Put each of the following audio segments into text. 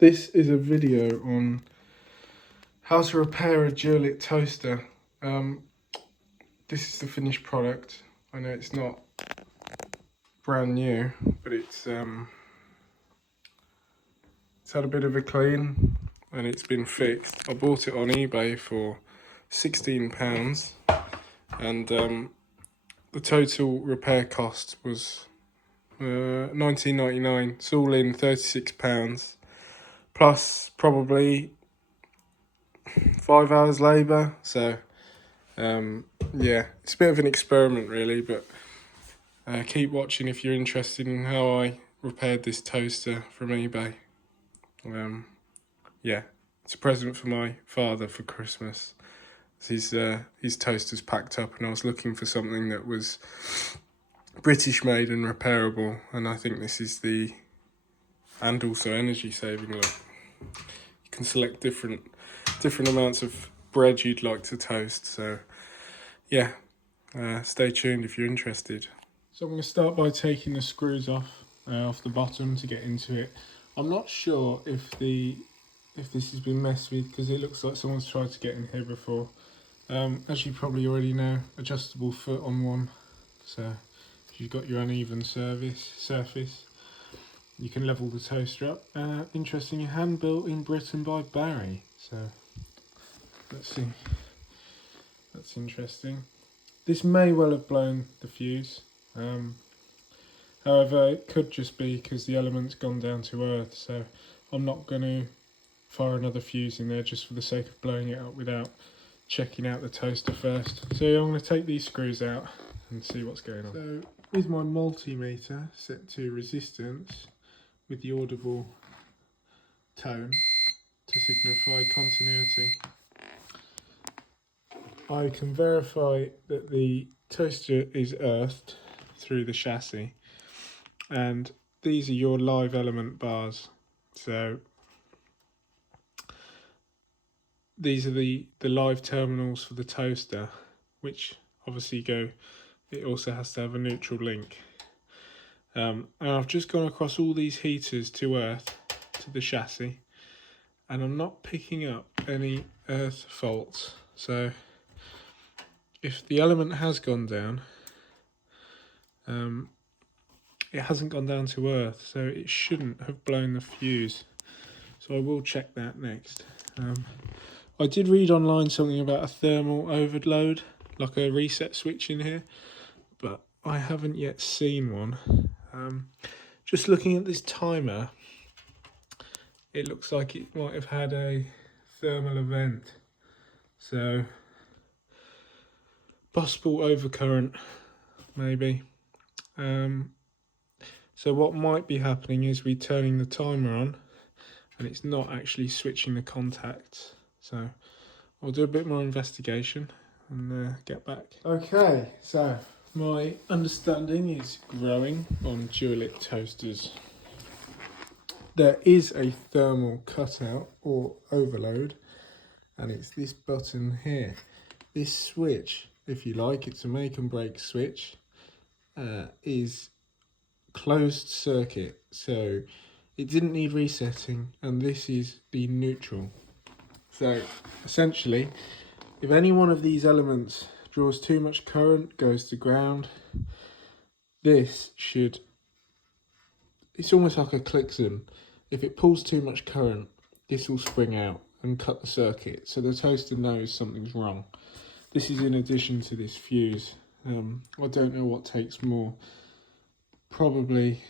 This is a video on how to repair a dualit toaster. This is the finished product. I know it's not brand new, but it's had a bit of a clean and it's been fixed. I bought it on eBay for £16 and the total repair cost was £19.99. It's all in £36 plus probably 5 hours labour. So yeah, it's a bit of an experiment really, but keep watching if you're interested in how I repaired this toaster from eBay. Yeah, it's a present for my father for Christmas. His toaster's packed up and I was looking for something that was British made and repairable, and I think this is and also energy saving. Look, you can select different amounts of bread you'd like to toast, so yeah, stay tuned if you're interested. So I'm going to start by taking the screws off the bottom to get into it. I'm not sure if this has been messed with because it looks like someone's tried to get in here before. As you probably already know, adjustable foot on one, so if you've got your uneven surface, you can level the toaster up. Interesting, hand built in Britain by Barry, so let's see. That's interesting. This may well have blown the fuse. However, it could just be because the element's gone down to earth, so I'm not going to fire another fuse in there just for the sake of blowing it up without checking out the toaster first. So I'm going to take these screws out and see what's going on. So with my multimeter set to resistance with the audible tone to signify continuity, I can verify that the toaster is earthed through the chassis, and these are your live element bars. So these are the live terminals for the toaster, which obviously it also has to have a neutral link. And I've just gone across all these heaters to earth, to the chassis, and I'm not picking up any earth faults. So if the element has gone down, it hasn't gone down to earth, so it shouldn't have blown the fuse. So I will check that next. I did read online something about a thermal overload, like a reset switch in here, but I haven't yet seen one. Just looking at this timer, it looks like it might have had a thermal event. So possible overcurrent, maybe. So what might be happening is we're turning the timer on and it's not actually switching the contacts. So I'll do a bit more investigation and get back. Okay, so my understanding is growing on dualit toasters. There is a thermal cutout or overload, and it's this button here. This switch, if you like, it's a make and break switch, is closed circuit, so it didn't need resetting, and this is the neutral. So essentially, if any one of these elements draws too much current, goes to ground, it's almost like a Klickson. If it pulls too much current, this will spring out and cut the circuit, so the toaster knows something's wrong. This is in addition to this fuse. I don't know what takes more. Probably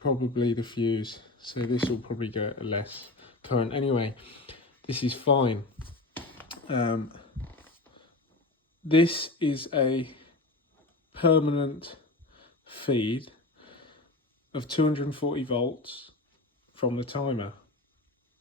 the fuse, so this will probably go at less current. Anyway, this is fine. This is a permanent feed of 240 volts from the timer.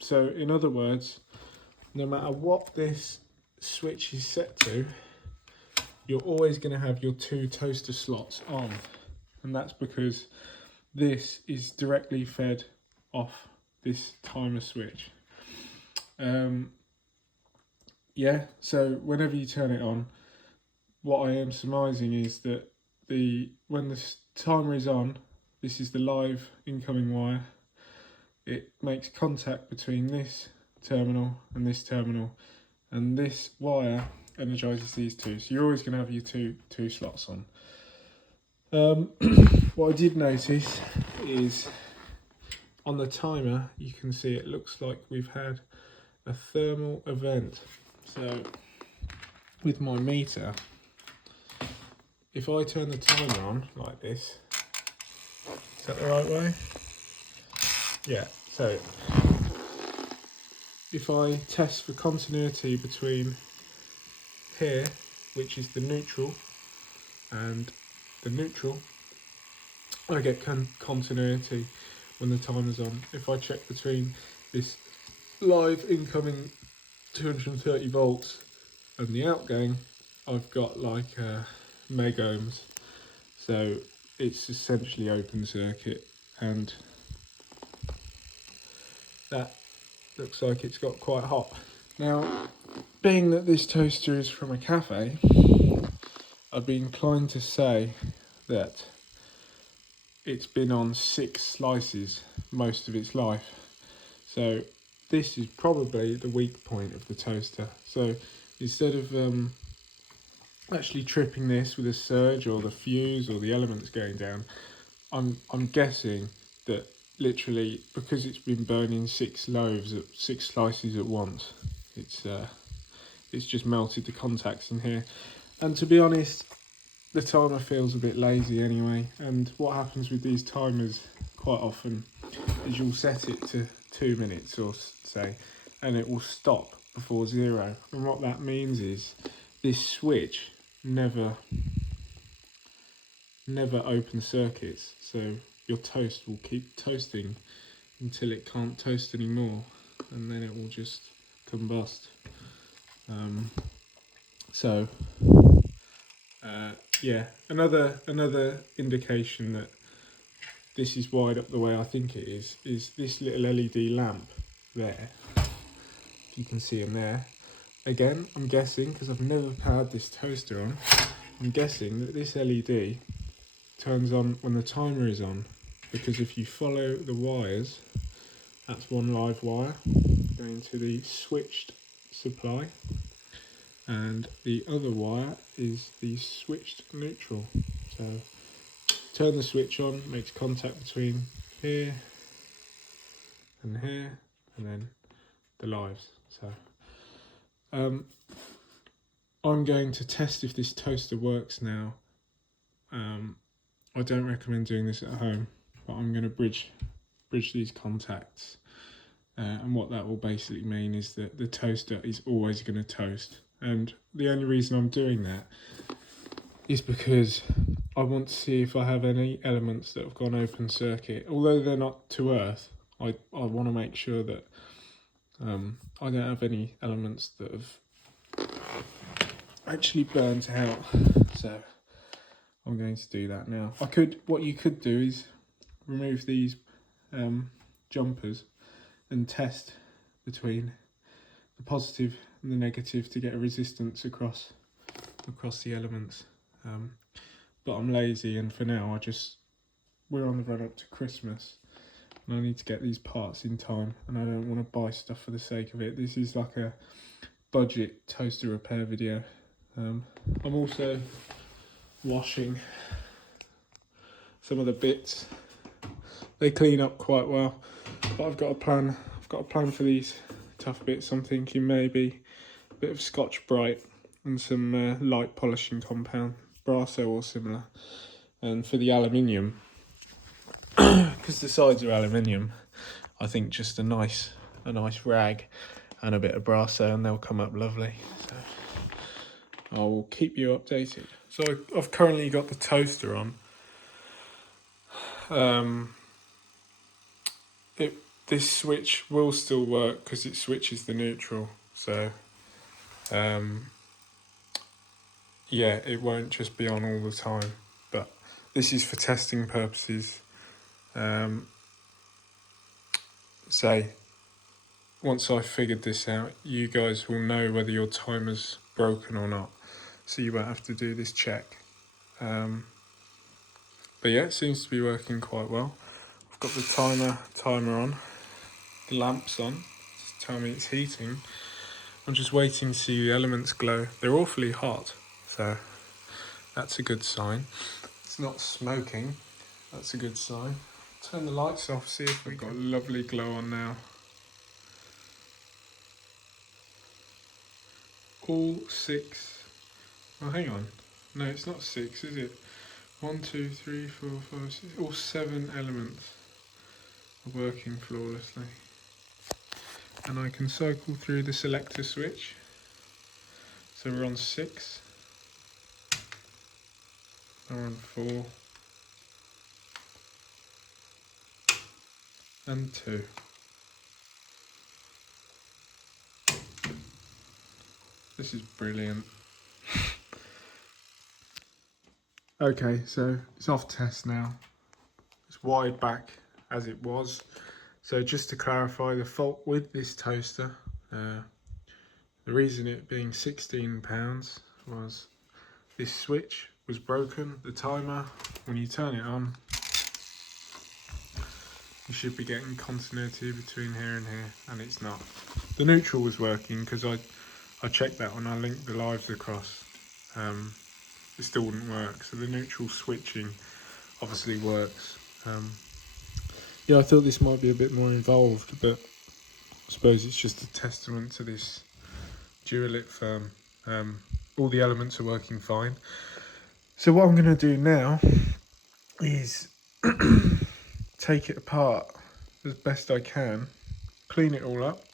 So in other words, no matter what this switch is set to, you're always going to have your two toaster slots on, and that's because this is directly fed off this timer switch. Yeah, so whenever you turn it on, what I am surmising is that when the timer is on, this is the live incoming wire, it makes contact between this terminal, and this wire energizes these two. So you're always going to have your two slots on. What I did notice is on the timer, you can see it looks like we've had a thermal event. So with my meter, if I turn the timer on like this, is that the right way? Yeah, so if I test for continuity between here, which is the neutral, and the neutral, I get continuity when the timer's on. If I check between this live incoming 230 volts and the outgoing, I've got like meg ohms. So it's essentially open circuit, and that looks like it's got quite hot. Now, being that this toaster is from a cafe, I'd be inclined to say that it's been on 6 slices most of its life. So this is probably the weak point of the toaster. So instead of actually tripping this with a surge or the fuse or the elements going down, I'm guessing that literally because it's been burning 6 slices at once, it's just melted the contacts in here. And to be honest, the timer feels a bit lazy anyway, and what happens with these timers quite often is you'll set it to 2 minutes or say, and it will stop before 0. And what that means is this switch never open circuits, so your toast will keep toasting until it can't toast anymore, and then it will just combust. Yeah, another indication that this is wired up the way I think it is this little LED lamp there. If you can see them there. Again, I'm guessing, because I've never had this toaster on, I'm guessing that this LED turns on when the timer is on, because if you follow the wires, that's one live wire going to the switched supply, and the other wire is the switched neutral. So turn the switch on, makes contact between here, and then the lives. So I'm going to test if this toaster works now. I don't recommend doing this at home, but I'm going to bridge these contacts, and what that will basically mean is that the toaster is always going to toast. And the only reason I'm doing that is because I want to see if I have any elements that have gone open circuit. Although they're not to earth, I want to make sure that I don't have any elements that have actually burnt out. So I'm going to do that now. What you could do is remove these jumpers and test between the positive and the negative to get a resistance across the elements. But I'm lazy, and for now we're on the run up to Christmas, and I need to get these parts in time, and I don't want to buy stuff for the sake of it. This is like a budget toaster repair video. I'm also washing some of the bits. They clean up quite well, but I've got a plan for these tough bits. I'm thinking maybe a bit of Scotch Brite and some light polishing compound, Brasso or similar. And for the aluminium, because the sides are aluminium, I think just a nice rag and a bit of Brasso, and they'll come up lovely. So I'll keep you updated. So I've currently got the toaster on. This switch will still work because it switches the neutral. So yeah, it won't just be on all the time. But this is for testing purposes. Say, once I've figured this out, you guys will know whether your timer's broken or not. So you won't have to do this check. But yeah, it seems to be working quite well. I've got the timer on. the lamp's on to tell me it's heating. I'm just waiting to see the elements glow. They're awfully hot, so that's a good sign. It's not smoking, that's a good sign. Turn the lights off, see if we've got a lovely glow on now. All 6, oh hang on, no it's not 6 is it? 1, 2, 3, 4, 5, 6, all 7 elements are working flawlessly. And I can cycle through the selector switch. So we're on 6, we're on 4, and 2. This is brilliant. Okay, so it's off test now. It's wired back as it was. So just to clarify, the fault with this toaster, the reason it being £16 was this switch was broken, the timer. When you turn it on, you should be getting continuity between here and here, and it's not. The neutral was working because I checked that when I linked the lives across. It still wouldn't work, so the neutral switching obviously works. Yeah, I thought this might be a bit more involved, but I suppose it's just a testament to this dualit firm. All the elements are working fine. So what I'm going to do now is take it apart as best I can, clean it all up,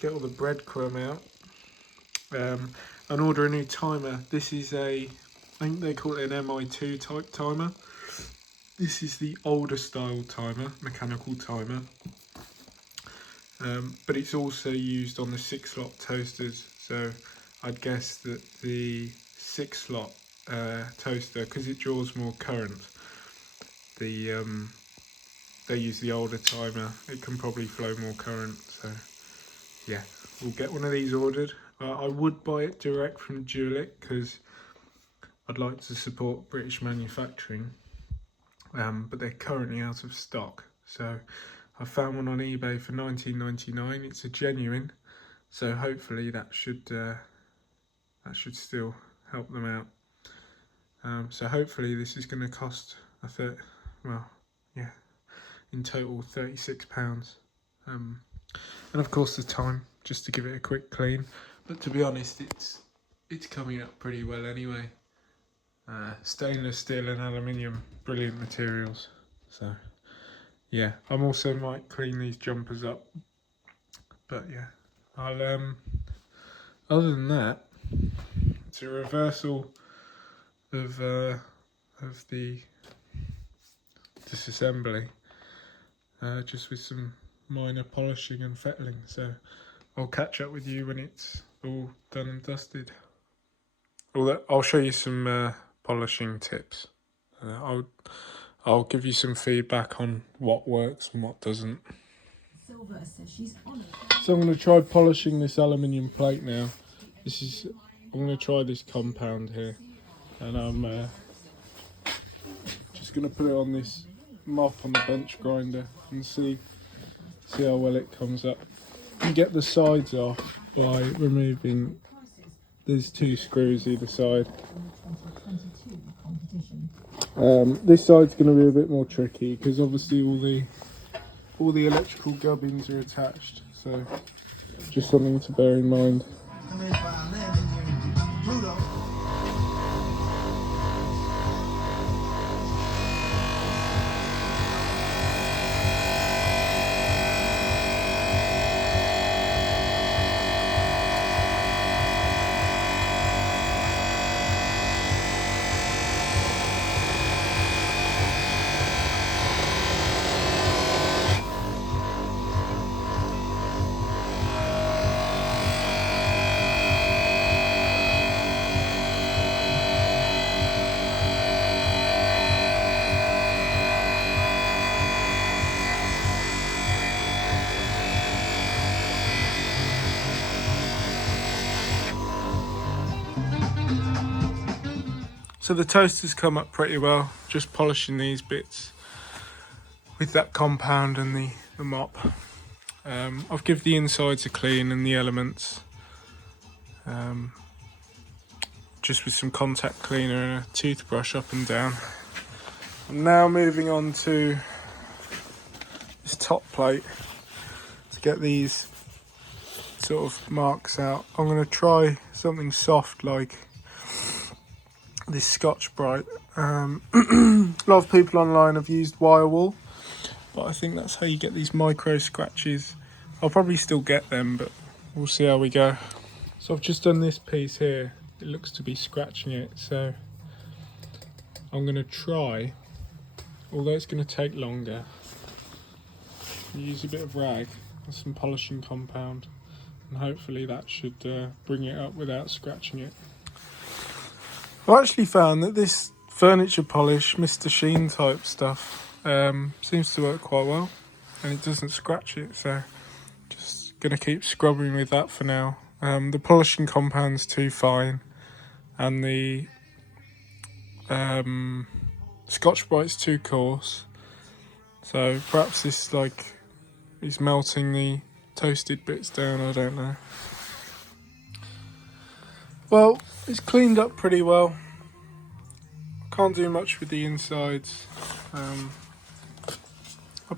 get all the breadcrumb out, and order a new timer. This is I think they call it an MI2 type timer. This is the older style timer, mechanical timer, but it's also used on the 6-slot toasters. So I'd guess that the 6-slot toaster, because it draws more current, they use the older timer. It can probably flow more current. So yeah, we'll get one of these ordered. I would buy it direct from Dualit because I'd like to support British manufacturing, but they're currently out of stock. So I found one on eBay for £19.99. It's a genuine, so hopefully that should still help them out. So hopefully this is going to cost in total £36. And of course the time, just to give it a quick clean. But to be honest, it's coming up pretty well anyway. Stainless steel and aluminium, brilliant materials. So yeah, I'm also might clean these jumpers up. But yeah, I'll other than that, it's a reversal of the disassembly, just with some minor polishing and fettling. So I'll catch up with you when it's all done and dusted. I'll show you some polishing tips. I'll give you some feedback on what works and what doesn't. So I'm going to try polishing this aluminium plate now. I'm going to try this compound here, and I'm just going to put it on this mop on the bench grinder and see how well it comes up. You get the sides off by removing, there's 2 screws either side. This side's going to be a bit more tricky because obviously all the electrical gubbins are attached, so just something to bear in mind. So the toaster's come up pretty well, just polishing these bits with that compound and the mop. I've given the insides a clean and the elements, just with some contact cleaner and a toothbrush up and down. I'm now moving on to this top plate to get these sort of marks out. I'm going to try something soft like this Scotch Brite. A lot of people online have used wire wool, but I think that's how you get these micro scratches. I'll probably still get them, but we'll see how we go. So I've just done this piece here. It looks to be scratching it, so I'm going to try, although it's going to take longer, use a bit of rag and some polishing compound, and hopefully that should bring it up without scratching it. I actually found that this furniture polish, Mr. Sheen type stuff, seems to work quite well, and it doesn't scratch it, so just going to keep scrubbing with that for now. The polishing compound's too fine, and the Scotch Brite's too coarse, so perhaps this is melting the toasted bits down, I don't know. Well, it's cleaned up pretty well. Can't do much with the insides. I'll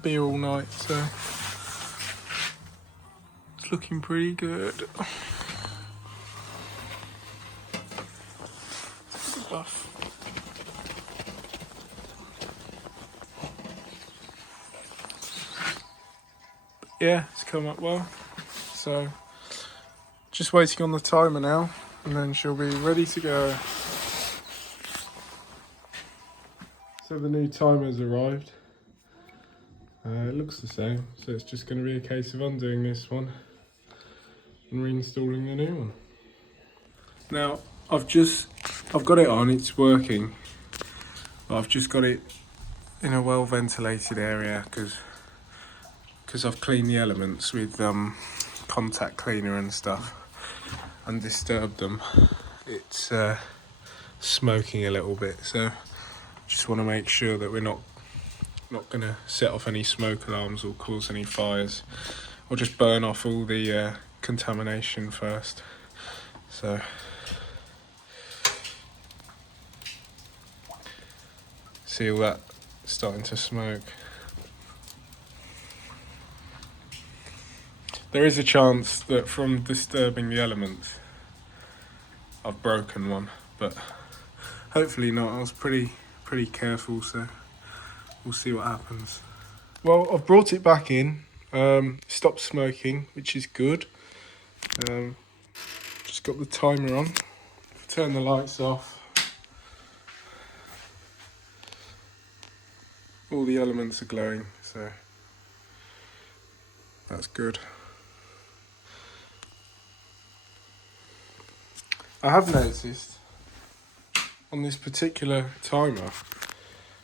be here all night, so it's looking pretty good. Buff. Yeah, it's come up well. So just waiting on the timer now, and then she'll be ready to go. So the new timer's arrived. It looks the same, so it's just going to be a case of undoing this one and reinstalling the new one. Now I've got it on, it's working, but I've just got it in a well ventilated area because I've cleaned the elements with contact cleaner and stuff and disturbed them. It's smoking a little bit, so just want to make sure that we're not going to set off any smoke alarms or cause any fires, or just burn off all the contamination first. So see all that starting to smoke. There is a chance that from disturbing the elements I've broken one, but hopefully not. I was pretty careful, so we'll see what happens. Well, I've brought it back in, stopped smoking, which is good. Just got the timer on. Turn the lights off. All the elements are glowing, so that's good. I have noticed on this particular timer,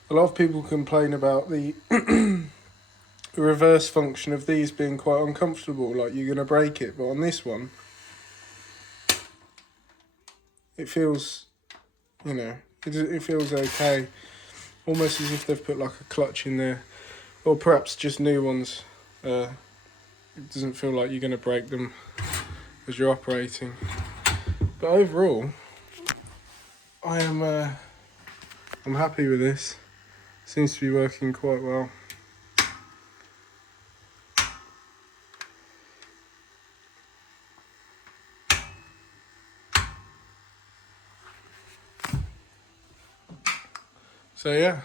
a lot of people complain about the reverse function of these being quite uncomfortable, like you're going to break it, but on this one, it feels, it feels okay, almost as if they've put like a clutch in there, or perhaps just new ones. It doesn't feel like you're going to break them as you're operating. But overall, I'm happy with this. Seems to be working quite well. So yeah,